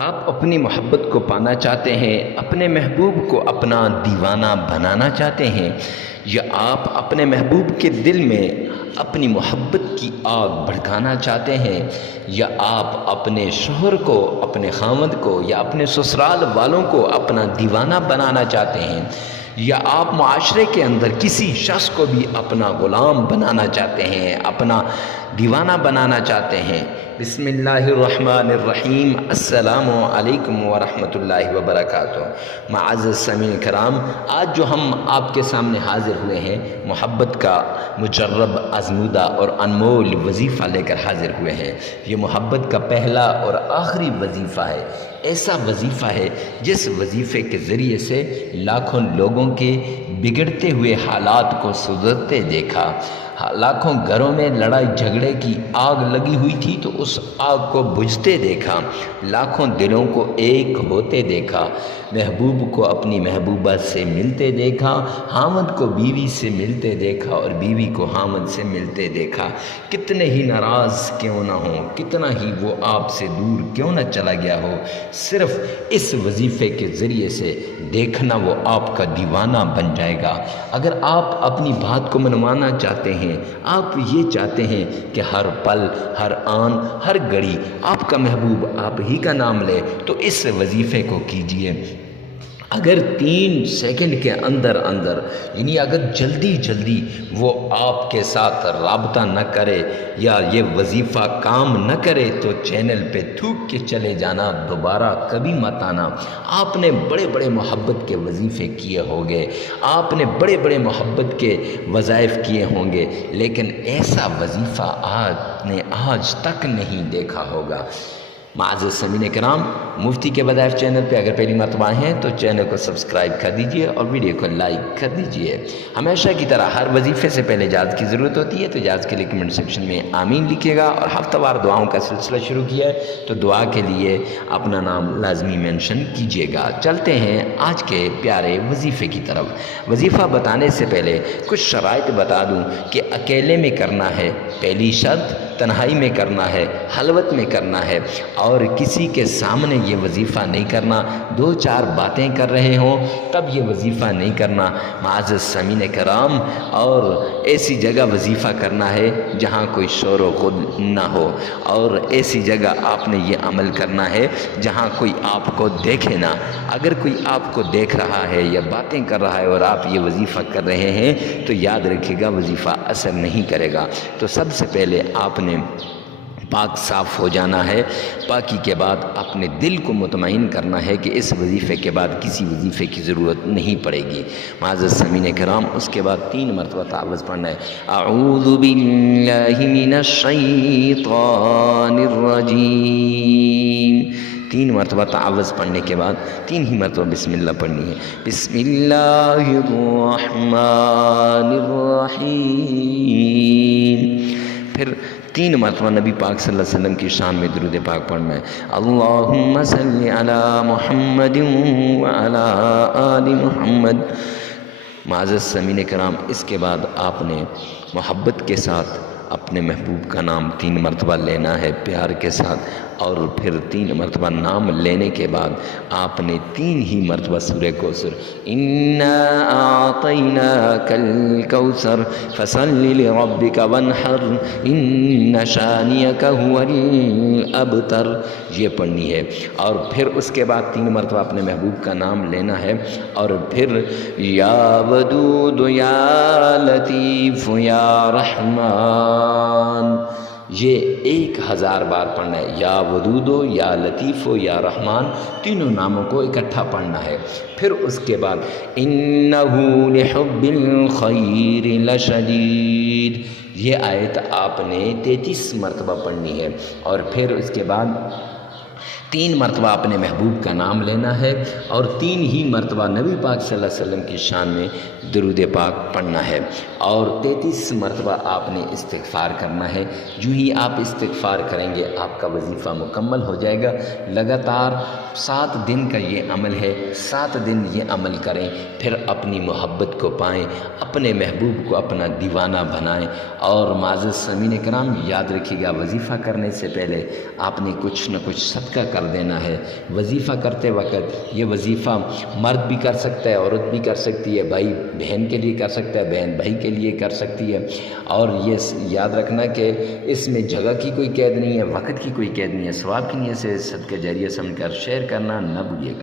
آپ اپنی محبت کو پانا چاہتے ہیں، اپنے محبوب کو اپنا دیوانہ بنانا چاہتے ہیں، یا آپ اپنے محبوب کے دل میں اپنی محبت کی آگ بھڑکانا چاہتے ہیں، یا آپ اپنے شوہر کو، اپنے خاوند کو یا اپنے سسرال والوں کو اپنا دیوانہ بنانا چاہتے ہیں، یا آپ معاشرے کے اندر کسی شخص کو بھی اپنا غلام بنانا چاہتے ہیں، اپنا دیوانہ بنانا چاہتے ہیں۔ بسم اللہ الرحمن الرحیم۔ السلام علیکم ورحمۃ اللہ وبرکاتہ۔ معزز سامعین کرام، آج جو ہم آپ کے سامنے حاضر ہوئے ہیں، محبت کا مجرب، آزمودہ اور انمول وظیفہ لے کر حاضر ہوئے ہیں۔ یہ محبت کا پہلا اور آخری وظیفہ ہے، ایسا وظیفہ ہے جس وظیفے کے ذریعے سے لاکھوں لوگوں کے بگڑتے ہوئے حالات کو سدھرتے دیکھا، لاکھوں گھروں میں لڑائی جھگڑے کی آگ لگی ہوئی تھی تو اس آگ کو بجھتے دیکھا، لاکھوں دلوں کو ایک ہوتے دیکھا، محبوب کو اپنی محبوبہ سے ملتے دیکھا، خاوند کو بیوی سے ملتے دیکھا اور بیوی کو خاوند سے ملتے دیکھا۔ کتنے ہی ناراض کیوں نہ ہوں، کتنا ہی وہ آپ سے دور کیوں نہ چلا گیا ہو، صرف اس وظیفے کے ذریعے سے دیکھنا وہ آپ کا دیوانہ بن جائے گا۔ اگر آپ اپنی بات کو منوانا چاہتے ہیں، آپ یہ چاہتے ہیں کہ ہر پل، ہر آن، ہر گھڑی آپ کا محبوب آپ ہی کا نام لے، تو اس وظیفے کو کیجئے۔ اگر 3 سیکنڈ کے اندر یعنی اگر جلدی وہ آپ کے ساتھ رابطہ نہ کرے یا یہ وظیفہ کام نہ کرے تو چینل پہ تھوک کے چلے جانا، دوبارہ کبھی مت آنا۔ آپ نے بڑے محبت کے وظیفے کیے ہوں گے، آپ نے بڑے محبت کے وظائف کیے ہوں گے، لیکن ایسا وظیفہ آپ نے آج تک نہیں دیکھا ہوگا۔ معزز سامعین کرام، مفتی کے وظائف چینل پہ اگر پہلی مرتبہ ہیں تو چینل کو سبسکرائب کر دیجئے اور ویڈیو کو لائک کر دیجئے۔ ہمیشہ کی طرح ہر وظیفے سے پہلے اجازت کی ضرورت ہوتی ہے، تو اجازت کے لیے کمنٹ سیکشن میں آمین لکھیے گا، اور ہفتہ وار دعاؤں کا سلسلہ شروع کیا ہے تو دعا کے لیے اپنا نام لازمی مینشن کیجیے گا۔ چلتے ہیں آج کے پیارے وظیفے کی طرف۔ وظیفہ بتانے سے پہلے کچھ شرائط بتا دوں کہ اکیلے میں کرنا ہے، پہلی شرط تنہائی میں کرنا ہے، خلوت میں کرنا ہے، اور کسی کے سامنے یہ وظیفہ نہیں کرنا۔ 2-4 باتیں کر رہے ہوں تب یہ وظیفہ نہیں کرنا معزز سامعین کرام، اور ایسی جگہ وظیفہ کرنا ہے جہاں کوئی شور و غل نہ ہو، اور ایسی جگہ آپ نے یہ عمل کرنا ہے جہاں کوئی آپ کو دیکھے نہ۔ اگر کوئی آپ کو دیکھ رہا ہے یا باتیں کر رہا ہے اور آپ یہ وظیفہ کر رہے ہیں تو یاد رکھیے گا وظیفہ اثر نہیں کرے گا۔ تو سب سے پہلے آپ نے پاک صاف ہو جانا ہے۔ پاکی کے بعد اپنے دل کو مطمئن کرنا ہے کہ اس وظیفے کے بعد کسی وظیفے کی ضرورت نہیں پڑے گی۔ معزز سامعین کرام، اس کے بعد 3 مرتبہ تعوذ پڑھنا ہے۔ اعوذ باللہ من الشیطان الرجیم۔ 3 مرتبہ تعوذ پڑھنے کے بعد 3 ہی مرتبہ بسم اللہ پڑھنی ہے۔ بسم اللہ الرحمن الرحیم۔ پھر 3 مرتبہ نبی پاک صلی اللہ علیہ وسلم کی شان میں درود پاک پڑھنا ہے۔ اللہم صلی علی محمد وعلی آل محمد۔ معزز سامعین کرام، اس کے بعد آپ نے محبت کے ساتھ اپنے محبوب کا نام 3 مرتبہ لینا ہے، پیار کے ساتھ، اور پھر 3 مرتبہ نام لینے کے بعد آپ نے 3 ہی مرتبہ سورہ کوثر، انا اعطیناک الکوثر فصل لربک وانحر ان شانئک هو الابتر، یہ پڑھنی ہے۔ اور پھر اس کے بعد 3 مرتبہ اپنے محبوب کا نام لینا ہے، اور پھر یا ودود یا لطیف یا رحمان، یہ 1000 بار پڑھنا ہے۔ یا ودودو، یا لطیفو، یا رحمان، تینوں ناموں کو اکٹھا پڑھنا ہے۔ پھر اس کے بعد انہ لحب الخیر لشدید، یہ آیت آپ نے 33 مرتبہ پڑھنی ہے، اور پھر اس کے بعد 3 مرتبہ اپنے محبوب کا نام لینا ہے، اور 3 ہی مرتبہ نبی پاک صلی اللہ علیہ وسلم کی شان میں درود پاک پڑھنا ہے، اور 33 مرتبہ آپ نے استغفار کرنا ہے۔ جو ہی آپ استغفار کریں گے آپ کا وظیفہ مکمل ہو جائے گا۔ لگاتار 7 دن کا یہ عمل ہے، 7 دن یہ عمل کریں، پھر اپنی محبت کو پائیں، اپنے محبوب کو اپنا دیوانہ بنائیں۔ اور معزز سامعین کرام، یاد رکھیے گا وظیفہ کرنے سے پہلے آپ نے کچھ نہ کچھ صدقہ کا کر دینا ہے۔ وظیفہ کرتے وقت یہ وظیفہ مرد بھی کر سکتا ہے، عورت بھی کر سکتی ہے، بھائی بہن کے لیے کر سکتا ہے، بہن بھائی کے لیے کر سکتی ہے، اور یہ یاد رکھنا کہ اس میں جگہ کی کوئی قید نہیں ہے، وقت کی کوئی قید نہیں ہے۔ ثواب کی نیت سے صدقہ جاریہ سمجھ کر شیئر کرنا نہ بھولیے گا۔